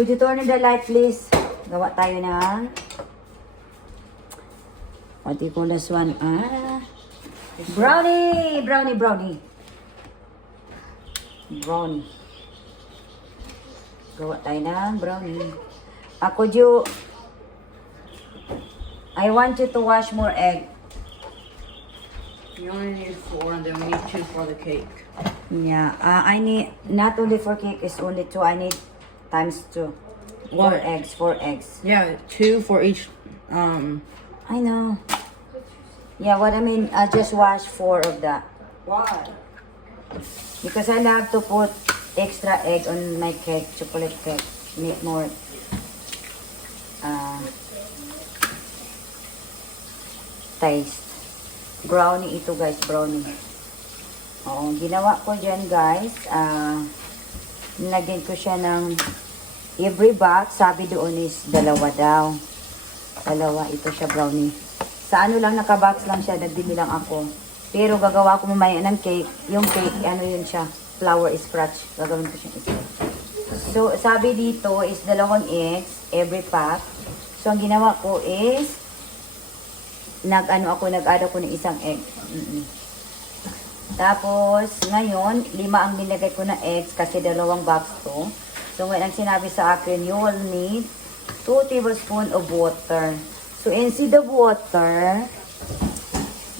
Could you turn on the light, please? Gawa tayo ng... What do you call this one? Brownie! Brownie, brownie. Brownie. Gawa tayo ng brownie. Could you... I want you to wash more egg. You only need 4 and then we need 2 for the cake. Yeah, I need, not only for cake, it's only 2. I need times 2. 4 What? eggs, 4 eggs. Yeah, 2 for each. I know. Yeah, what I mean, I just wash 4 of that. Why? Because I love to put extra egg on my cake, chocolate cake. Make more, taste. Brownie ito guys, brownie. Oo, ginawa ko dyan guys, nilagyan ko siya ng every box, sabi doon is 2 daw. 2, ito siya brownie. Sa ano lang, naka-box lang siya, nagbili lang ako. Pero gagawa ko mamaya ng cake. Yung cake, ano yun siya, flour scratch. Gagawin ko siya ito. So, sabi dito is 2 eggs, every pack. So, ang ginawa ko is, nag-add ako ng isang egg. Tapos, ngayon, 5 ang nilagay ko na eggs kasi 2 box to. So, ngayon, ang sinabi sa akin, you will need 2 tablespoons of water. So, instead of water,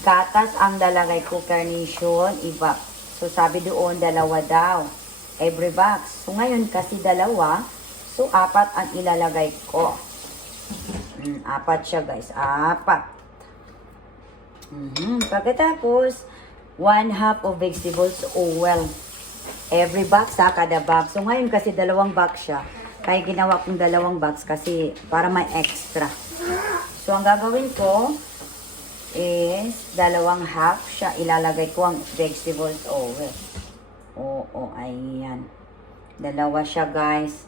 gatas ang lalagay ko, carnation, iba. So, sabi doon, 2 daw. Every box. So, ngayon, kasi 2, so, 4 ang ilalagay ko. 4 siya, guys. 4. Pagkatapos, 1/2 of vegetables oil. Every box kada box. So ngayon kasi 2 box siya. Kaya ginawa kong 2 box kasi para may extra. So ang gagawin ko is 2/2 siya. Ilalagay ko ang vegetables oil. Oo, ayan. 2 siya guys.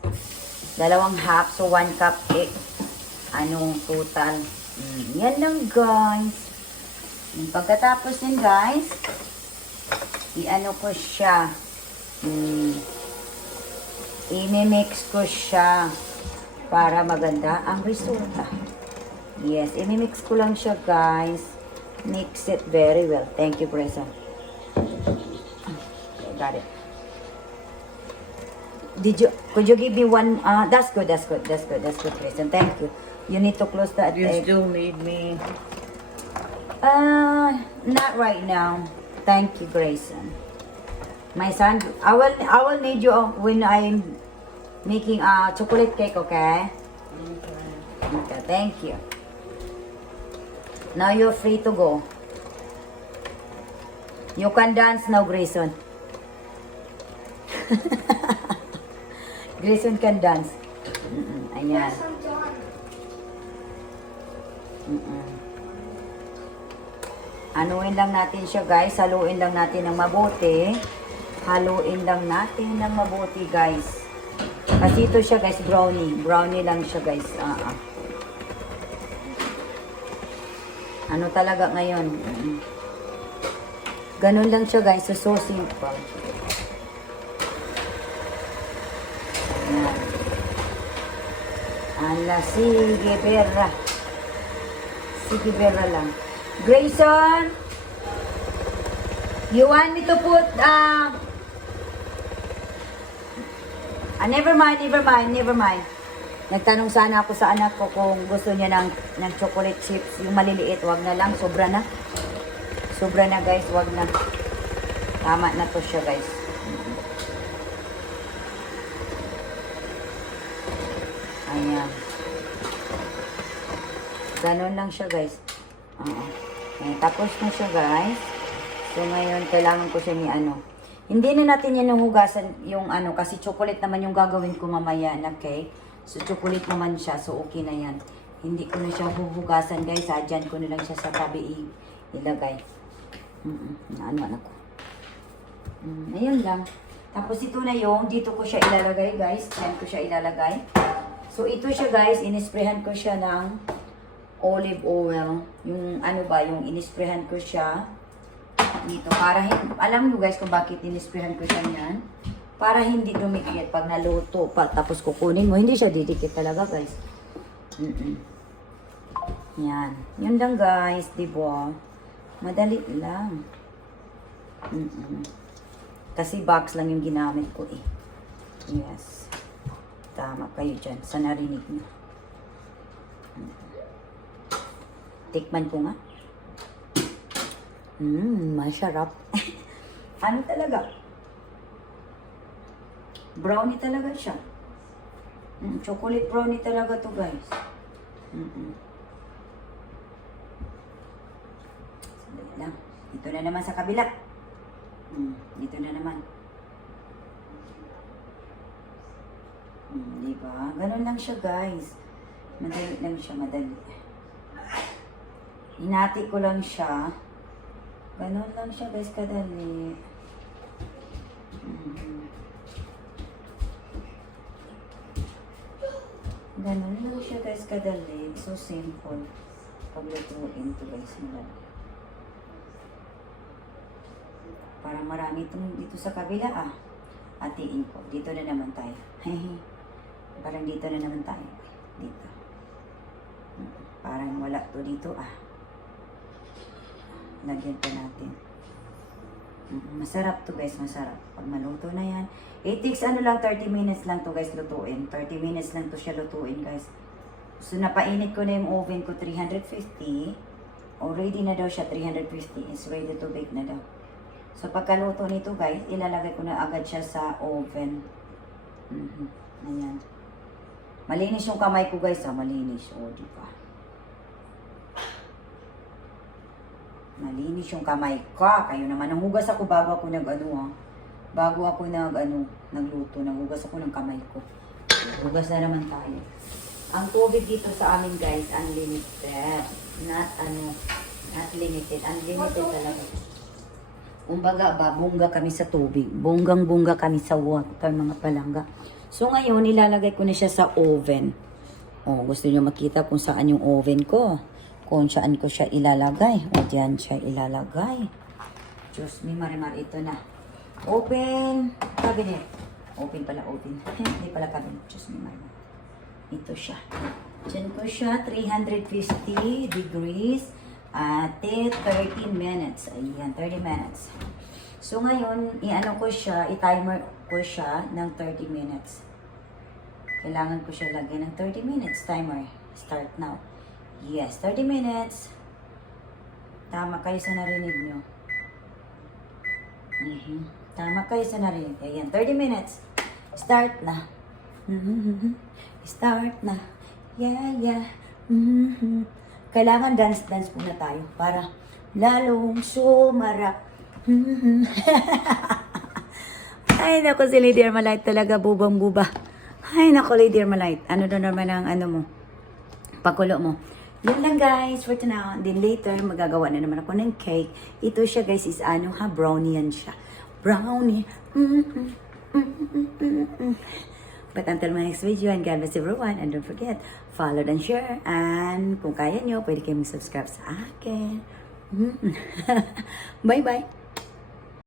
2/2. So 1 cup anong total. Yan lang guys. Pagkatapos din guys, i-ano ko siya, i-mix ko siya para maganda ang resulta. Yes, i-mix ko lang siya guys. Mix it very well. Thank you, Presa. Okay, got it. Could you give me one, that's good, Presa. Thank you. You need to close that You egg. still need me. Not right now. Thank you, Grayson. My son, I will need you when I'm making a chocolate cake, okay? Okay, thank you. Now you're free to go. You can dance now, Grayson. Grayson can dance. Ayan. Anuin lang natin siya guys, haluin lang natin ng mabuti. Haluin lang natin ng mabuti guys. Kasi ito siya guys, brownie. Brownie lang siya guys. Ano talaga ngayon? Ganun lang siya guys, so simple. Ayan. Ala, sige Berra. Sige Berra lang. Grayson, you want me to put, never mind. Nagtanong sana ako sa anak ko kung gusto niya ng chocolate chips, yung maliliit, wag na lang, sobra na. Sobra na guys, wag na. Tama na to siya guys. Ayan. Ganon lang siya guys. Okay, tapos na siya guys. So ngayon kailangan ko siya ni ano. Hindi na natin yan yung hugasan yung ano kasi chocolate naman yung gagawin ko mamaya na cake. So chocolate naman siya so okay na yan. Hindi ko na siya huhugasan guys. Dyan ko na lang siya sa tabi ilagay. Ano ko. Ayun lang. Tapos ito na yung dito ko siya ilalagay guys. Dyan ko siya ilalagay. So ito siya guys. Inisprehan ko siya ng olive oil, yung ano ba, yung inisprehan ko siya dito para alam niyo guys kung bakit inisprehan ko siya niyan Para hindi dumikit pag naluto pa. Tapos kukunin mo. Hindi siya didikit talaga, guys. Yan. Yun lang, guys. Diba? Madali lang. Kasi box lang yung ginamit ko eh. Yes. Tama kayo dyan. Sa narinig niyo. Tikman ko nga. Masarap. Ano talaga? Brownie talaga siya. Chocolate brownie talaga to, guys. Sandali lang. Dito na naman sa kabila. Dito na naman. Diba? Ganun lang siya, guys. Madali lang siya, madali. Hinati ko lang siya. Ganun lang siya, guys, kadali. Ganun lang siya, guys, kadali. So simple. Paglutuin to, guys, madali. Parang marami itong dito sa kabila, Hatiin ko. Dito na naman tayo. Parang dito na naman tayo. Dito. Parang wala to dito, Lagyan pa natin. Masarap to, guys. Masarap. Pag maluto na yan. It takes 30 minutes lang to, guys, lutuin. 30 minutes lang to siya lutuin, guys. So, napainit ko na yung oven ko 350. Already na daw siya 350. It's ready to bake na daw. So, pagkaluto nito, guys, ilalagay ko na agad siya sa oven. Ayan. Malinis yung kamay ko, guys, Malinis. O, di ba? Malinis yung kamay ko. Kayo naman. Nanghugas ako bago ako Bago ako nagluto. Nanghugas ako ng kamay ko. Hugas na naman tayo. Ang tubig dito sa amin, guys, unlimited. Not limited. Unlimited talaga. Kumbaga ba, bongga kami sa tubig. Bonggang-bongga kami sa water, mga palangga. So ngayon, ilalagay ko na siya sa oven. Gusto niyo makita kung saan yung oven ko. Kung saan ko siya ilalagay. Diyan siya ilalagay. Diyos me, Marimar, ito na. Open cabinet. Open pala, open. Hindi pala cabinet. Diyos me, Marimar. Ito siya. Diyan ko siya, 350 degrees. At 30 minutes. Ayan, 30 minutes. So ngayon, i-timer ko siya ng 30 minutes. Kailangan ko siya lagyan ng 30 minutes timer. Start now. Yes, 30 minutes. Tama kayo sa narinig nyo. Tama kayo sa narinig. Ayan, 30 minutes. Start na. Start na. Yeah. Kailangan dance muna tayo para lalong sumarap. Ay, naku, si Lady Armalite talaga, bubang-buba. Ay, naku, Lady Armalite. Ano doon naman ang pakulo mo. Yan lang, guys, for now. Then later, magagawa na naman ako ng cake. Ito siya, guys, is brownie yan siya. Brownie. But until my next video, and God bless everyone. And don't forget, follow and share. And kung kaya nyo, pwede kayong subscribe sa akin. Bye-bye.